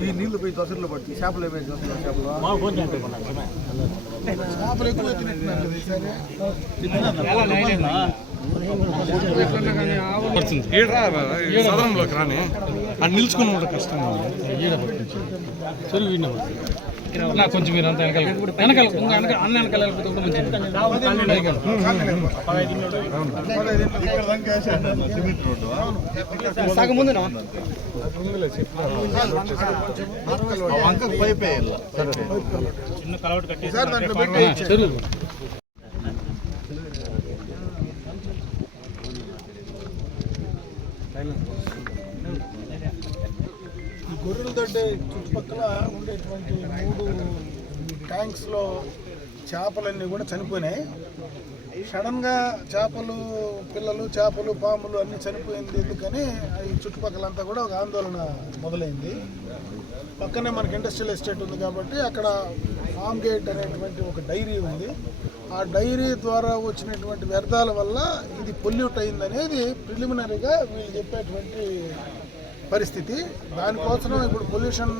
ఈ నీళ్ళు పోయి దొసరిలో పడుతుంది చేపలు ఏమైనా చేపలు చేపలు ఎక్కువ సదనంలోకి రాని అది నిల్చుకుని ఈడ పట్టించి చెరువు ఈయన నా కొంచెం మీరు అంతా వెనకాల వెనకాల ఇంకా వెనకాల అన్న వెనకాల కూడా మంచిది సగం ముందు వంకకు పైప్ వేయాలి ఈసారి దాంట్లో పెట్టి చెరువు. ఈ గొర్రెల దొడ్డి చుట్టుపక్కల ఉండేటువంటి మూడు ట్యాంక్స్లో చేపలన్నీ కూడా చనిపోయినాయి. సడన్గా చేపలు పిల్లలు చేపలు పాములు అన్నీ చనిపోయింది ఎందుకని ఈ చుట్టుపక్కలంతా కూడా ఒక ఆందోళన మొదలైంది. పక్కనే మనకి ఇండస్ట్రియల్ ఎస్టేట్ ఉంది కాబట్టి అక్కడ ఫామ్ గేట్ అనేటువంటి ఒక డైరీ ఉంది. ఆ డైరీ ద్వారా వచ్చినటువంటి వ్యర్థాల వల్ల ఇది పొల్యూట్ అయిందనేది ప్రిలిమినరీగా వీళ్ళు చెప్పేటువంటి పరిస్థితి. దానికోసం ఇప్పుడు పొల్యూషన్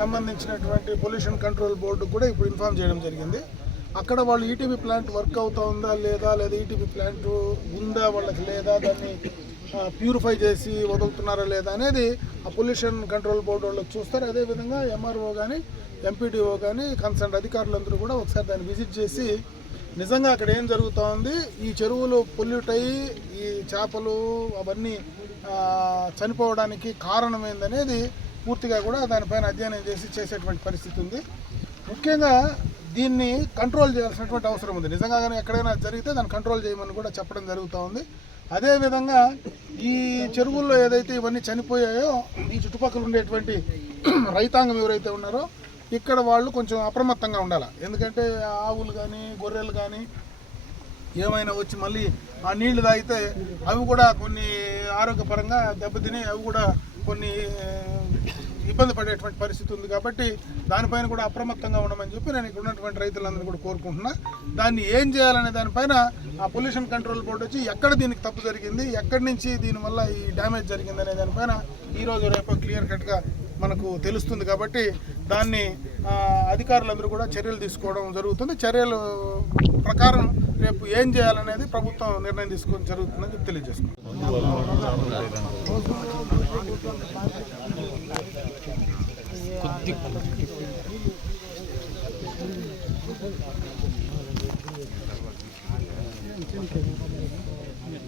సంబంధించినటువంటి పొల్యూషన్ కంట్రోల్ బోర్డు కూడా ఇప్పుడు ఇన్ఫామ్ చేయడం జరిగింది. అక్కడ వాళ్ళు ఈటీవీ ప్లాంట్ వర్క్ అవుతా ఉందా లేదా లేదా ఈటీవీ ప్లాంట్ ఉందా వాళ్ళకి లేదా దాన్ని ప్యూరిఫై చేసి వదులుతున్నారా లేదా అనేది ఆ పొల్యూషన్ కంట్రోల్ బోర్డు వాళ్ళు చూస్తారు. అదేవిధంగా ఎంఆర్ఓ కానీ ఎంపీడీఓ కానీ కన్సర్న్ అధికారులందరూ కూడా ఒకసారి దాన్ని విజిట్ చేసి నిజంగా అక్కడ ఏం జరుగుతూ ఉంది ఈ చెరువులు పొల్యూట్ అయ్యి ఈ చేపలు అవన్నీ చనిపోవడానికి కారణం ఏందనేది పూర్తిగా కూడా దానిపైన అధ్యయనం చేసి చేసేటువంటి పరిస్థితి ఉంది. ముఖ్యంగా దీన్ని కంట్రోల్ చేయాల్సినటువంటి అవసరం ఉంది. నిజంగా కానీ ఎక్కడైనా జరిగితే దాన్ని కంట్రోల్ చేయమని కూడా చెప్పడం జరుగుతూ ఉంది అదేవిధంగా ఈ చెరువుల్లో ఏదైతే ఇవన్నీ చనిపోయాయో ఈ చుట్టుపక్కల ఉండేటువంటి రైతాంగం ఎవరైతే ఉన్నారో ఇక్కడ వాళ్ళు కొంచెం అప్రమత్తంగా ఉండాలి. ఎందుకంటే ఆవులు కానీ గొర్రెలు కానీ ఏమైనా వచ్చి మళ్ళీ ఆ నీళ్ళు తాగితే అవి కూడా కొన్ని ఆరోగ్యపరంగా దెబ్బతిని అవి కూడా కొన్ని ఇబ్బంది పడేటువంటి పరిస్థితి ఉంది కాబట్టి దానిపైన కూడా అప్రమత్తంగా ఉండమని చెప్పి నేను ఇక్కడ ఉన్నటువంటి రైతులందరూ కూడా కోరుకుంటున్నా. దాన్ని ఏం చేయాలనే దానిపైన ఆ పొల్యూషన్ కంట్రోల్ బోర్డు వచ్చి ఎక్కడ దీనికి తప్పు జరిగింది ఎక్కడి నుంచి దీనివల్ల ఈ డ్యామేజ్ జరిగింది అనే దానిపైన ఈరోజు రేపు క్లియర్ కట్గా మనకు తెలుస్తుంది కాబట్టి దాన్ని అధికారులందరూ కూడా చర్యలు తీసుకోవడం జరుగుతుంది. చర్యలు ప్రకారం రేపు ఏం చేయాలనేది ప్రభుత్వం నిర్ణయం తీసుకోవడం జరుగుతుందని చెప్పి తెలియజేసుకుంటాం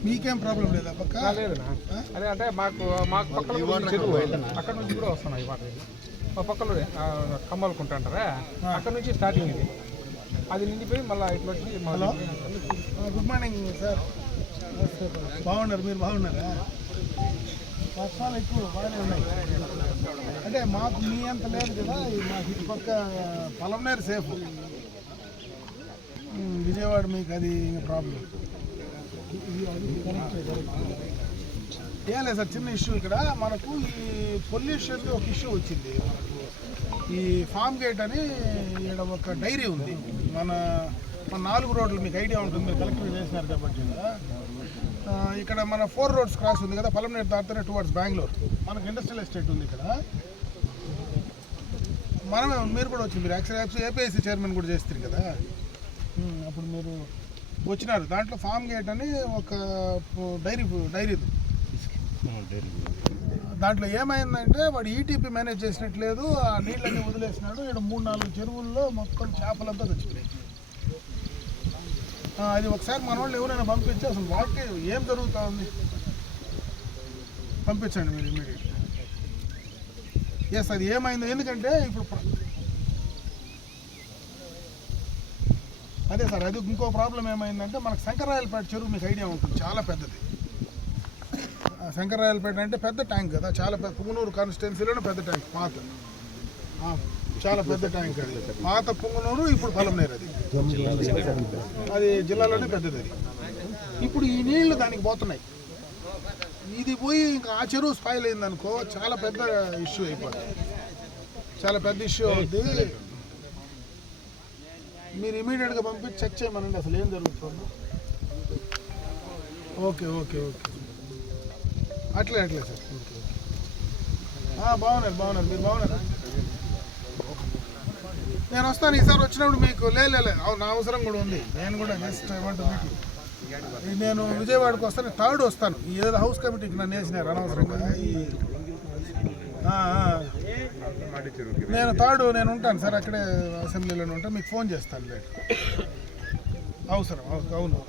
మీకేం ప్రాబ్లం లేదా పక్క? అదే అంటే మాకు మాకు పక్కన చెరువు అక్కడ నుంచి కూడా వస్తున్నాయి వాటర్ మా పక్కలో ఆ, కమ్మలకుంట అంటారా అక్కడ నుంచి స్టార్టింగ్ ఇది. అది నిండిపోయి మళ్ళీ ఇట్లా వచ్చి హలో? Good morning sir. బాగున్నారు మీరు బాగున్నారా? వర్షాలు ఎక్కువ బాగానే ఉన్నాయి. అంటే మాకు మీ అంత లేదు కదా మా మాకు పొలం పక్క పొలంనేరు సేఫ్. విజయవాడ మీకు అది ఇంకా ప్రాబ్లం ఏం లేదు సార్ చిన్న ఇష్యూ ఇక్కడ. మనకు ఈ పొల్యూషన్ ఒక ఇష్యూ వచ్చింది. ఈ ఫామ్ గేట్ అని ఇక్కడ ఒక డైరీ ఉంది. మన మన నాలుగు రోడ్లు మీకు ఐడియా ఉంటుంది కలెక్టర్ చేసినారు కాబట్టి. ఇక్కడ. మన ఫోర్ రోడ్స్ క్రాస్ ఉంది కదా పలమనేరు దాటితేనే టువర్డ్స్ బెంగళూరు మనకు ఇండస్ట్రియల్ ఎస్టేట్ ఉంది ఇక్కడ. మనమే మీరు కూడా వచ్చి మీరు యాక్చువల్ ఏపీఎస్సీ చైర్మన్ కూడా చేస్తారు కదా. అప్పుడు మీరు వచ్చినారు. దాంట్లో ఫామ్ గేట్ అని ఒక డైరీ డైరీ దాంట్లో ఏమైందంటే వాడు ఈటీపీ మేనేజ్ చేసినట్లేదు ఆ నీళ్ళని వదిలేసినాడు. ఇక్కడ మూడు నాలుగు చెరువుల్లో మొత్తం చేపలంతా చచ్చిపోయాయి అది ఒకసారి మన వాళ్ళు ఎవరైనా పంపించి అసలు వాటికి ఏం జరుగుతూ ఉంది పంపించండి మీరు ఇమీడియట్ ఎస్ అది ఏమైంది? ఎందుకంటే ఇప్పుడు అదే సార్ అది ఇంకో ప్రాబ్లం ఏమైందంటే మనకు శంకరాయలపేట చెరువు మీకు ఐడియా ఉంటుంది చాలా పెద్దది. శంకరాయలపేట అంటే పెద్ద ట్యాంక్ కదా చాలా పెద్ద పుంగనూరు కాన్స్టిట్యున్సీలోనే పెద్ద ట్యాంక్ పాత. చాలా పెద్ద ట్యాంక్ అది. పాత పొంగునూరు ఇప్పుడు పొలంనేరు అది. అది జిల్లాలోనే పెద్దది అది. ఇప్పుడు ఈ నీళ్ళు దానికి పోతున్నాయి. ఇది పోయి ఇంకా ఆ చెరువు స్పాయిల్ అయిందనుకో చాలా పెద్ద ఇష్యూ అయిపోతుంది చాలా పెద్ద ఇష్యూ అవుతుంది మీరు ఇమీడియట్గా పంపించి చెక్ చేయమనండి అసలు ఏం జరుగుతుందో. Okay okay okay. అట్లే అట్లే సార్. ఓకే బాగున్నారు బాగున్నారు. మీరు బాగున్నారా? నేను వస్తాను ఈసారి వచ్చినప్పుడు మీకు లే లే, నా అవసరం కూడా ఉంది. నేను కూడా జస్ట్ మీకు నేను విజయవాడకు వస్తాను థర్డ్ వస్తాను. ఈ ఏదో హౌస్ కమిటీకి నన్ను వేసినారు అనవసరంగా. నేను థర్డ్ నేను ఉంటాను సార్ అక్కడే అసెంబ్లీలోనే ఉంటాను మీకు ఫోన్ చేస్తాను లేట్ అవసరం అవును.